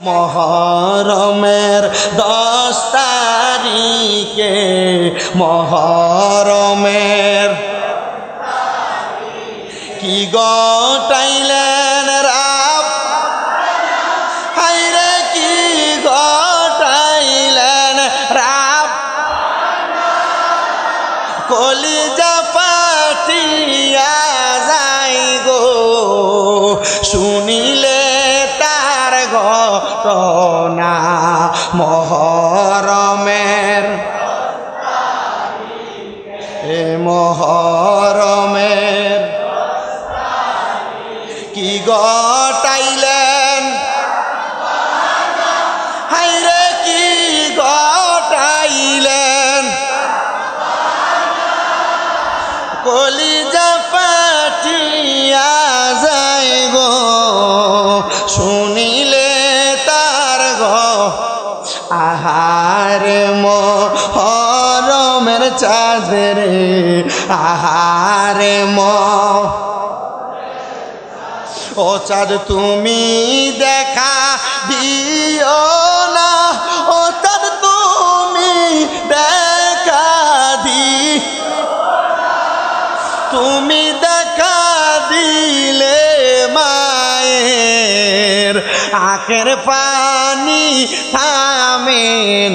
মহরমের 10 তারিখে মহরমের কি গটাইলেন রাব হাইরে কি গটাইলেন রাব কলিজা ফাটিয়া যাই গো শুনিলে তার ঘটনা মহরমের মহরমের কি গটাইলেন হাইরে কি গটাইলেন কলিজা ফাটিয়া যায় গো শুনিলে তার আহার মহরমের চাঁদরে আহার ও চাঁদ তুমি দেখা দিও না ও চাঁদ তুমি দেখা তুমি দেখা দিলে মায়ের আখের পানি থামে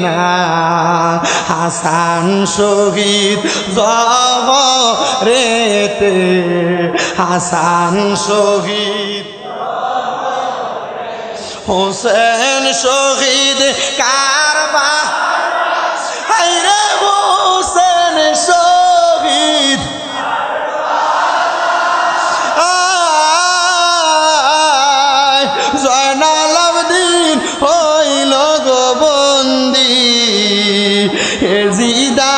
না হাসান শহীদ জহরেতে হাসান শহীদ হোসেন শহীদ কারবালায় হায়রে হোসেন শহীদ জয়নাল আবদিন হইল গো বন্দি জিদা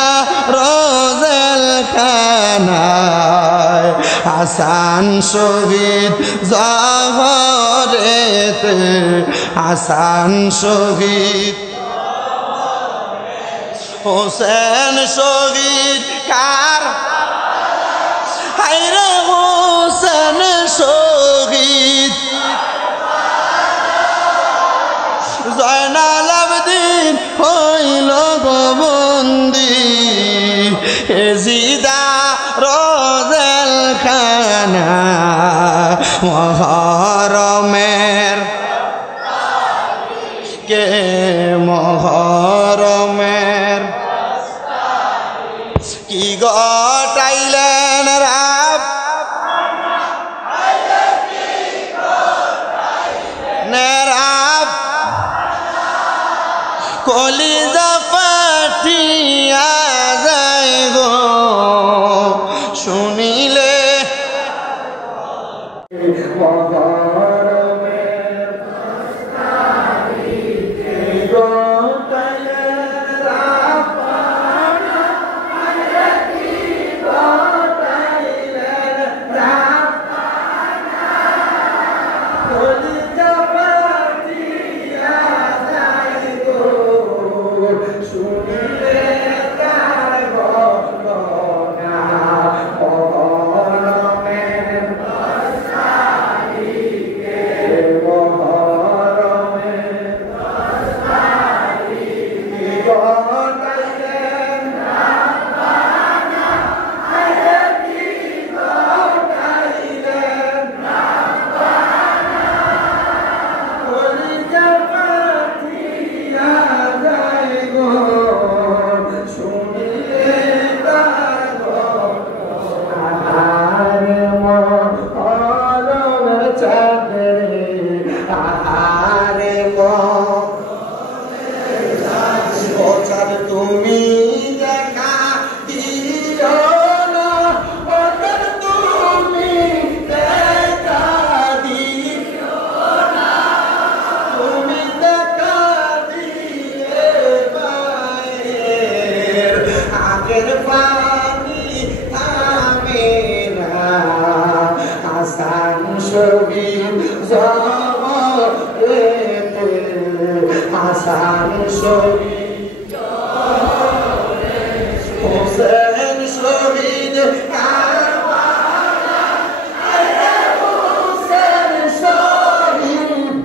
রোজেল খানায় হাসান শহীদ জহরেতে হাসান শহীদ হোসেন শহীদ কার হায়রে হোসেন শহীদ জয়নাল আবদিন হইল গো বন্দি জিদা রোজেল খানা মহরমের কে মহরমের কি গটাইলেন রাব নেরাব কলিজা ফাটিয়া যায় গো শুনিলে হাসান শহীদ হোসেন শহীদ কারবালায় হোসেন শহীদ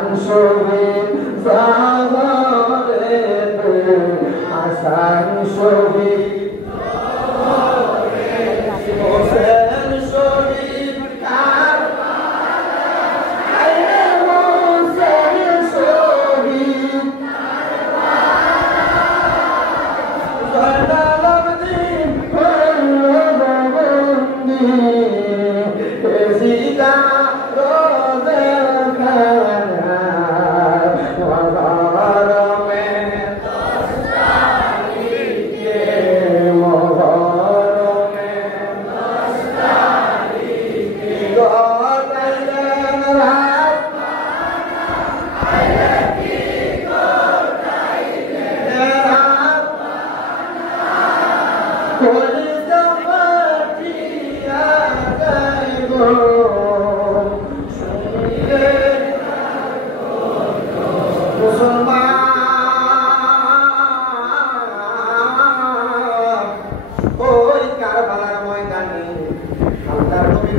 হাসান শহীদ জহরে হাসান শহীদ হোসেন শহীদ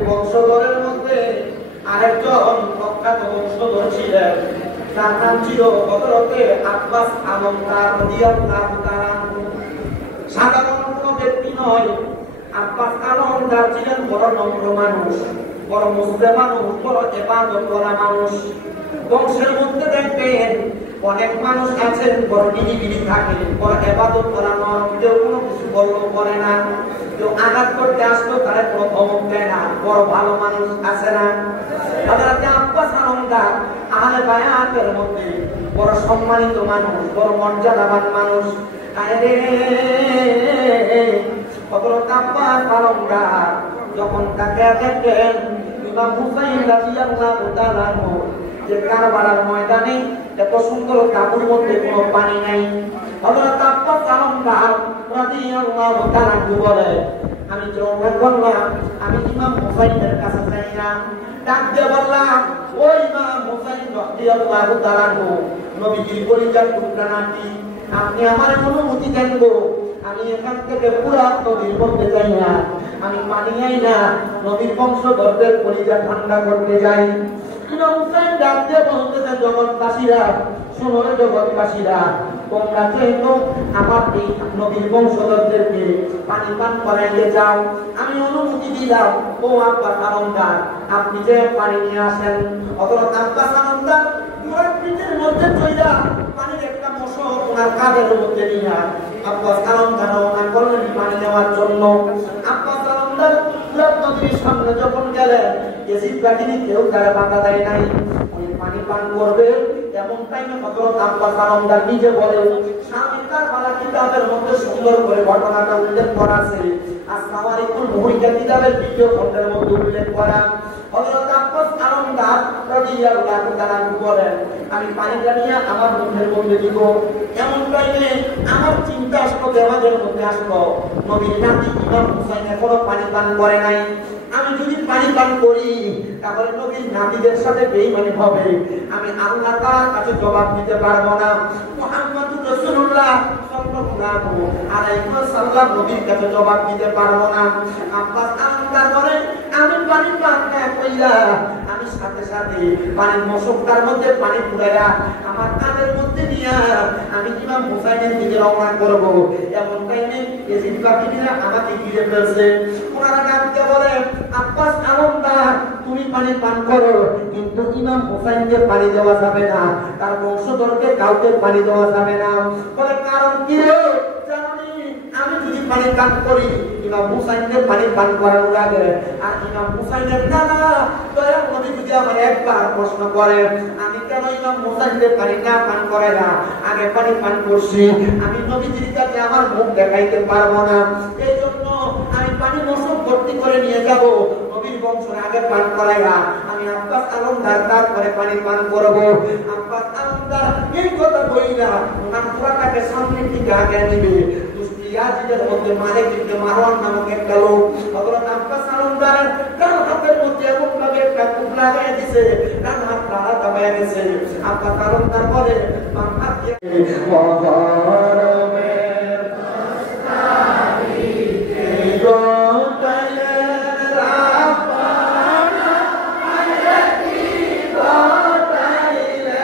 বংশধরের মধ্যে আরেকজন প্রখ্যাত বংশধর ছিলেন, তার নাম ছিল হযরতে আব্বাস আলমদার রাদিয়াল্লাহু তাআলা। সাধারণ কোনো ব্যক্তি নয়, আব্বাস আলমদার ছিলেন বড় নম্র মানুষ, বড় মুসলিম মানুষ, বড় ইবাদত করা মানুষ। বংশের মধ্যে দেখবেন অনেক মানুষ আছেন বড় নিরিবিলি থাকে, বড় ইবাদত করা নয়, কেউ কোনো কিছু বলল করে না, কেউ আঘাত করতে আসলো তারা কোনো ধমক দেয় না, বড় ভালো মানুষ আছে না? হযরত আব্বাস আলমদার আহলে বায়াতের মধ্যে বড় সম্মানিত মানুষ, বড় মর্যাদাবান মানুষ। হযরত আব্বাস আলমদার যখন তাকে দেখেন ইমাম হুসাইন রাদিয়াল্লাহু তাআলা যে কারবালার ময়দানে এত সুন্দর কাপড়ের মধ্যে কোনো পানি নাই, হযরত আব্বাস আলমদার রাদিয়াল্লাহু তাআলা বলে, আমি জবাব করলাম আমি ইমাম হুসাইনের কাছে যাই না। ডাক দিয়ে বললাম, ও ইমাম হুসাইন রাদিয়াল্লাহু তাআলা, নবীজির পরিচয় টুকরা নাকি, আপনি আমার অনুমতি দেন গো, আমি এখান থেকে পুরা নদীর মধ্যে যাই না, আমি পানি যাই না, নবীর বংশধরদের পরিচয় ঠান্ডা করতে যাই। ইমাম হুসাইন ডাক দিয়ে বলতেছেন, জগৎবাসীরা শোনো রে জগৎবাসীরা, তোমরা যেহেতু আমার এই নবীর বংশধরদেরকে পানি পান করাইতে যাও, আমি অনুমতি দিলাম, ও আব্বাস আলমদার আপনি যে পানি নিয়ে আসেন। হযরত আব্বাস আলমদার পুরো পিঠের মধ্যে চইলা পানির একটা মশক ওনার কাঁধের মধ্যে নিয়ে আব্বাস আলমদার রওনা করলেন পানি নেওয়ার জন্য। আব্বাস আলমদার পুরো নদীর সামনে যখন গেলেন, এজিদ বাহিনী কেউ তারা বাধা দেয় নাই, উনি পানি পান করবে। এমন টাইমে হযরত আব্বাস আলমদার নিজে বলে, স্বামী কারবালা কিতাবের মধ্যে সুন্দর করে ঘটনাটা উল্লেখ করা আছে, আসমাওয়ারিকুল মুহিকা কিতাবের দ্বিতীয় খণ্ডের মধ্যে উল্লেখ করা। হযরত আব্বাস আলমদার রাদিয়াল্লাহু তাআলা বলেন, আমি পানিটা নিয়ে আমার মুখের মধ্যে দিব। এমন টাইমে আমার চিন্তা আসলো, দেওয়াদের মধ্যে আসলো, নবীর নাতি ইমাম হুসাইন এখনো পানি পান করে নাই, আমি যদি পানি পান করি তাহলে নবীর নাতিদের সাথে বেঈমানি হবে, আমি আল্লাহ তাআলার কাছে জবাব দিতে পারবো না, মুহাম্মদুর রাসূলুল্লাহ সাল্লাল্লাহু আলাইহি ওয়াসাল্লাম নবীর কাছে জবাব দিতে পারবো না। আব্বাস আলমদার বলে, আমি পানি পান না কইরা আমি সাথে সাথে পানির মশকটার মধ্যে পানি পুরাইয়া আমার কাঁধের মধ্যে নিয়ে আমি ইমাম হুসাইনের দিকে রওনা করব। এমন টাইমে এজিদ বাহিনীরা আমাকে ঘিরে ফেলছে। ওনারা ডাকতে বলে, আব্বাস আলমদার তুমি পানি পান করো, কিন্তু ইমাম হুসাইনকে পানি দেওয়া যাবে না, তার বংশধরকে কাউকে পানি দেওয়া যাবে না। বলে কারণ কি রে? আমি যদি পানি পান করি ইমাম হুসাইনের পানি পান করার আগে আর ইমাম হুসাইনের দাদা দয়াল নবী যদি আমার একবার প্রশ্ন করে আমি কেন ইমাম হুসাইনের পানি না পান করে না, আগে পানি পান করছি, আমি নবীজির কাছে আমার মুখ দেখাইতে পারবো না, এই জন্য আমি পানি মশক ভর্তি করে নিয়ে যাব, নবীর বংশের আগে পান করাইয়া আমি আব্বাস আলমদার তারপরে পানি পান করবো। আব্বাস আলমদার এই কথা বলি না, ওনার পুরাটাকে সামনের দিকে আগে নিবে। ইয়াজিদের মধ্যে মালিক ইবনে মারওয়ান নামক একটা লোক হযরত আব্বাস আলমদার তার হাতের মধ্যে এমন ভাবে একটা কুপ লাগায় দিয়েছে, তার হাত কাটা দাবায় গেছে। আব্বাস আলমদার বলে, বাম হাত দিয়ে মহরমের প্রস্তাবিতে গোটালে রাপানা আইতি গোটাইলে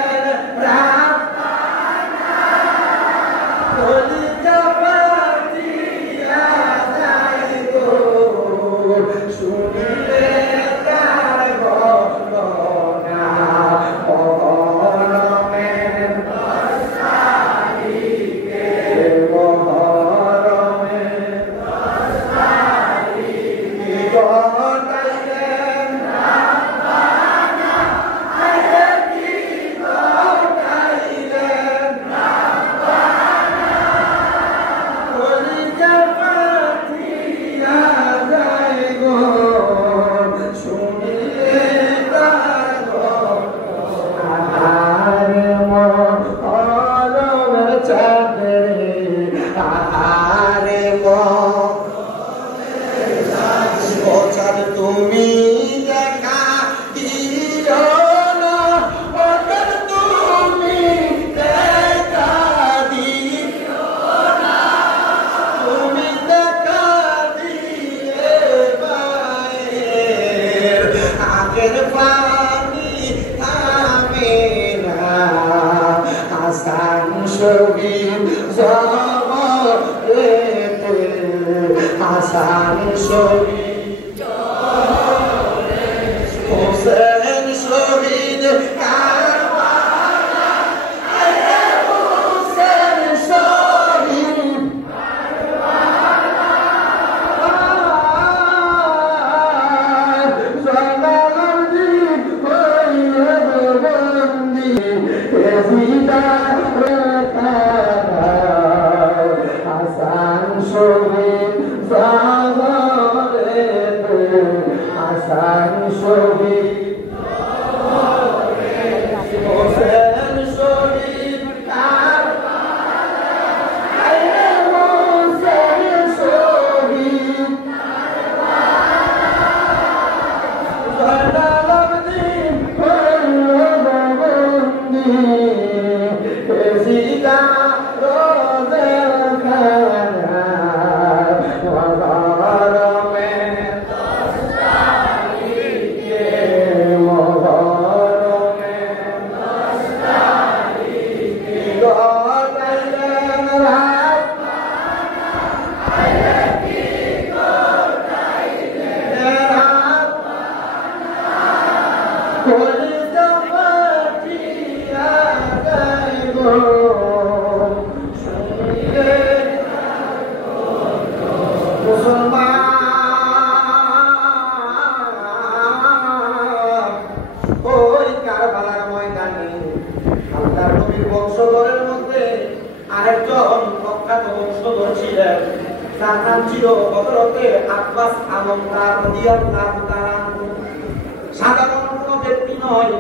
শহীদ জগতে হাসান শহীদ হোসেন শহীদ সাধারণ কোন ব্যক্তি নয়।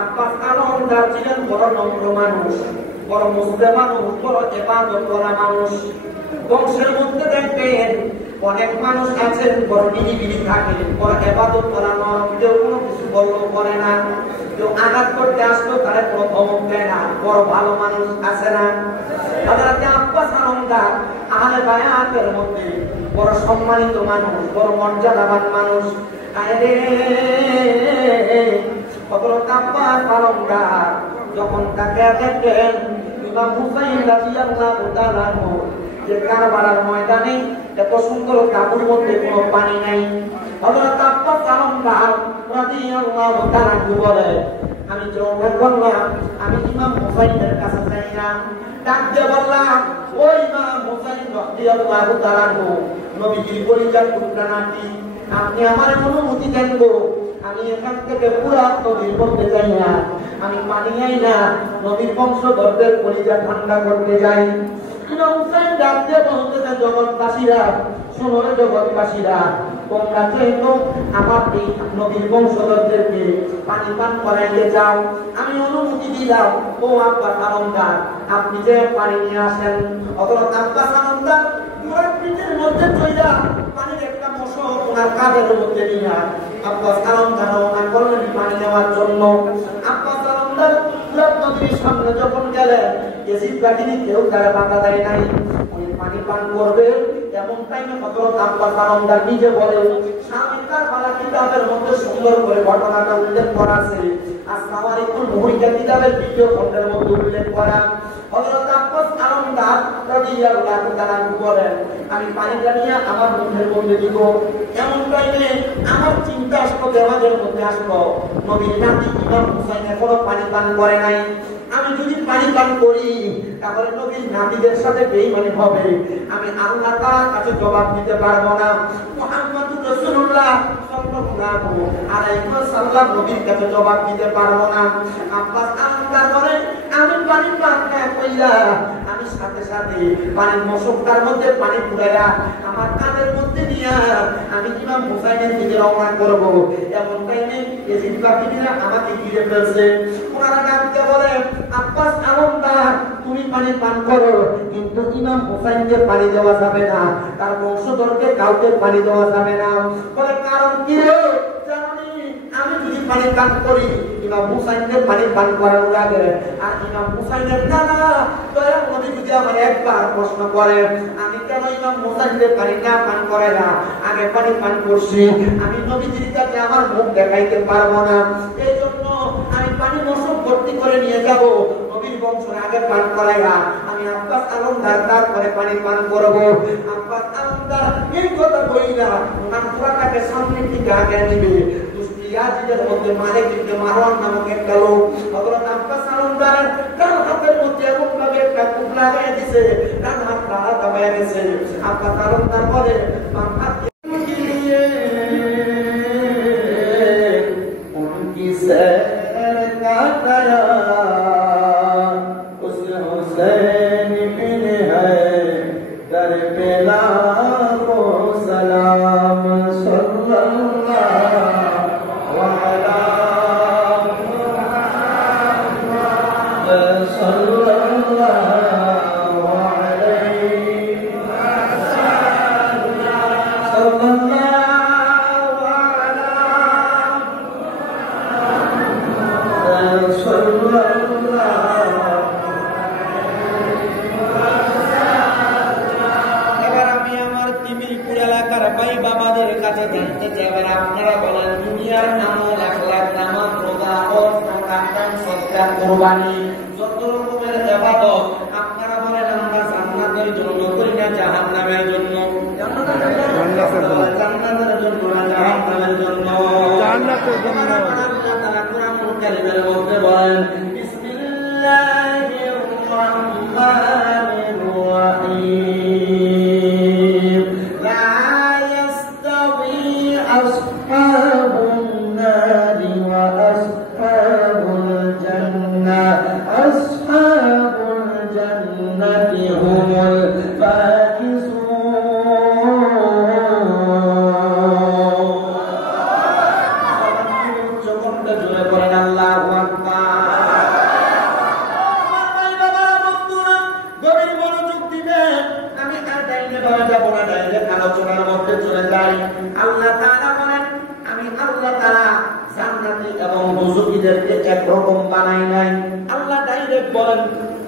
আব্বাস আলমদার ছিলেন বড় নম্র মানুষ, বড় মুসলিম মানুষ, বড় ইবাদত করা মানুষ। বংশের মধ্যে দেখবেন অনেক মানুষ আছেন বড় নিরিবিলি থাকে, বড় ইবাদত করা নয়, কেউ কোনো কিছু বললেও করে না, কেউ আঘাত করতে আসতো তারা কোনো ধমক দেয় না, বড় ভালো মানুষ আছে না? হযরত আব্বাস আলমদার আহলে বায়াতের মধ্যে বড় সম্মানিত মানুষ, বড় মর্যাদাবান মানুষ। হযরত আব্বাস আলমদার যখন তাকে দেখেন ইমাম হুসাইন রাদিয়াল্লাহু তাআলা যে কারবালার ময়দানে এত সুন্দর কাপড়ের মধ্যে কোনো পানি নাই, হযরত আব্বাস আলমদার রাদিয়াল্লাহু তাআলা বলে, আমি জওয়াব করলাম আমি ইমাম হুসাইনের কাছে যাই না। ডাক দিয়ে বললাম, ও ইমাম হুসাইন রাদিয়াল্লাহু তাআলা নবীজির পরিচয় টুকরা নাকি, আপনি আমার অনুমতি দেন গো, আমি এখান থেকে পুরা নদীর মধ্যে যাই না, আমি পানি যাই না, নবীর বংশধরদের পরিচয় ঠান্ডা করতে যাই। ইমাম হুসাইন ডাক দিয়ে বলতেছে, জগৎবাসীরা শোনো রে জগৎবাসীরা, তোমরা যেহেতু আমার এই নবীর বংশধরদেরকে পানি পান করাইতে চাও, আমি অনুমতি দিলাম। ও আব্বাস আলমদার, আপনি যে পানি নিয়ে আসেন। অতএব আব্বাস আলমদার পুরো পিঠের মধ্যে চইলা পানির একটা মশক ওনার কাঁধের মধ্যে নিয়ে আব্বাস আলমদার রওনা করলেন পানি নেওয়ার জন্য। আব্বাস আলমদার পুরো নদীর সামনে যখন গেলেন, ইয়াজিদ বাহিনী কেউ তারা বাধা দেয় নাই, ওই পানি পান করবে। এমন টাইমে হযরত আব্বাস আলমদার নিজে বলে, স্বামী কারবালা কিতাবের মধ্যে সুন্দর করে ঘটনাটা উল্লেখ করা আছে, আসমাওয়ারিকুল মুহিকা কিতাবের দ্বিতীয় খণ্ডের মধ্যে উল্লেখ করা। হযরত আব্বাস আলমদার রাদিয়াল্লাহু তাআলা বলেন, আমি পানিটা নিয়ে আমার মুখের মধ্যে দিব। এমন টাইমে আমার চিন্তা আসলো, দেওয়াজের মধ্যে আসলো, নবীর নাতি ইমাম হুসাইন এখনো পানি পান করে নাই, আমি যদি পানি পান করি তাহলে নবীর নাতিদের সাথে বেঈমানি হবে, আমি আল্লাহ তাআলার কাছে জবাব দিতে পারবো না। মুহাম্মদুর রাসূলুল্লাহ সাল্লাল্লাহু আলাইহি ওয়াসাল্লাম নবীর কাছে জবাব দিতে পারবো না। আব্বাস আলমদার বলে, আমি পানি পান না কইরা আমি সাথে সাথে পানির মশকটার মধ্যে পানি পুরাইয়া আমার কাঁধের মধ্যে নিয়ে আমি ইমাম হুসাইনের দিকে রওনা করব। এমন টাইমে ইয়াজিদ বাহিনীরা আমাকে ঘিরে ফেলছে। ওনারা ডাকতে বলে, আব্বাস আলমদার তুমি পানি পান করো, কিন্তু ইমাম হুসাইনকে পানি দেওয়া যাবে না, তার বংশধরকে কাউকে পানি দেওয়া যাবে না। বলে কারণ কি? জানি আমি যদি পানি পান করি ইমাম হুসাইনের পানি পান করার লাগে, আর ইমাম হুসাইনের দাদা দয়াল নবী যদি আমার একবার প্রশ্ন করে আমি কেন ইমাম হুসাইনের পানি না পান করে না, আগে পানি পান করছি, আমি নবীজির কাছে আমার মুখ দেখাইতে পারবো না। এই জন্য আমি পানি মশক ভর্তি করে নিয়ে যাবো, নবীর বংশের আগে পান করাইয়া আমি আব্বাস আলমদার তারপরে পানি পান করবো। আব্বাস আলমদার এই কথা বইলা ওনার পুরাটাকে সামনের দিকে আগে নিবে। ইয়াজিদের মধ্যে মালিক ইবনে মারওয়ান নামক একটা লোক হযরত আব্বাস আলমদারের ডান হাতের মধ্যে এমন ভাবে একটা কুপ লাগাই দিয়েছে, ডান হাতটা দাবায় গেছে। আব্বাস আলমদার বলে বাম হাত দিয়ে উনকি সর কাটায়া উস হুসैन बिन है कर पे लाखों सलाम কুরবানি যত রকমের ইবাদত আপনারা বলেন আমরা জান্নাতের জন্য করি না জাহান্নামের জন্য? জান্নাতের জন্য না জাহান্নামের জন্য? জান্নাতের জন্য। আল্লাহ তাআলা কোরআনুল কারীমের মধ্যে বলেন বিসমিল্লাহির রাহমানির রাহিম লা ইয়াস্তাবি আসহাবুন নারি ওয়া আসহাবুল أصحاب الجنة هم একরকম বানাই নাই। আল্লাহ ডাইরেক্ট বলেন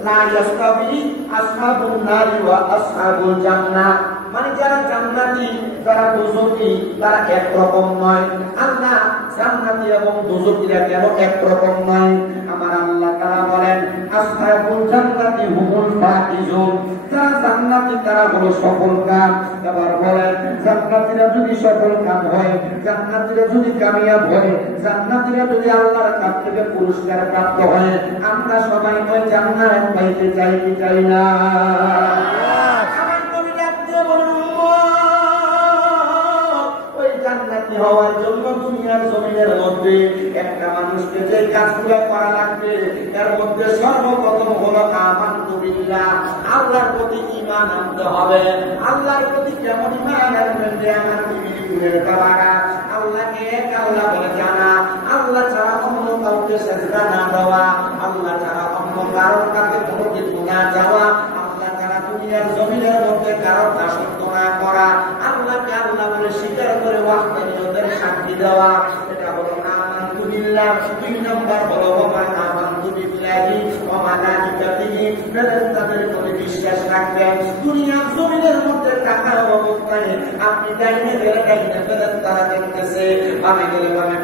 লা ইয়াস্তাবি আসহাবুন নারি ওয়া আসহাবুল জান্নাহ, মানে যারা জান্নাতি যারা দোজখী তারা একরকম নয়। আল্লাহ জান্নাতি এবং দোজখীরা কেন একরকম নয়? আমার আল্লাহ তাআলা বলেন আসহাবুল জান্নাতি হুমুল ফাইজুন, যারা জান্নাতি তারা হলো সফলকাম। আবার বলেন জান্নাতীরা যদি সফলকাম হয়, জান্নাতীরা যদি কামিয়াব হয়, জান্নাতীরা যদি আল্লাহর কাছ থেকে পুরস্কার প্রাপ্ত হয়, আমরা সবাই ওই জান্নাত পাইতে চাই কি চাই না? আমার নবী ডাকতে বলেন ওই জান্নাতি হওয়ার জন্য দুনিয়ার জমিনের মধ্যে একটা মানুষকে যে কাজগুলো করা লাগবে এর মধ্যে সর্বপ্রথম হলো আমানতু বিল্লাহ, আল্লাহর প্রতি ঈমান আনতে হবে। আল্লাহর প্রতি কেমন ঈমান আনবেন? যে আমার বিবির বাবারা আল্লাহকে এক আল্লাহ বলে জানা, আল্লাহ ছাড়া অন্য কাউকে সেজদা না দেওয়া, আল্লাহ ছাড়া অন্য কারোর কাছে কোনো কিছু না চাওয়া, আল্লাহ ছাড়া দুনিয়ার জমিনের মধ্যে কারোর দাসত্ব না করা, আল্লাহকে আল্লাহ বলে স্বীকার করে ওয়াহদানিয়তের সাক্ষী দেওয়া, এটা হলো আমানতু বিল্লাহ। 2 নম্বর হলো আমানতু বিল্লাহি ওয়া মালাইকাতিহি, ফেরেশতাদের প্রতি বিশ্বাস রাখবেন। দুনিয়ার জমিনের মধ্যে থাকার অবস্থায় আপনি ডাইনে গেলে ডাইনে ফেরেশতারা দেখতেছে, বামে গেলে বামে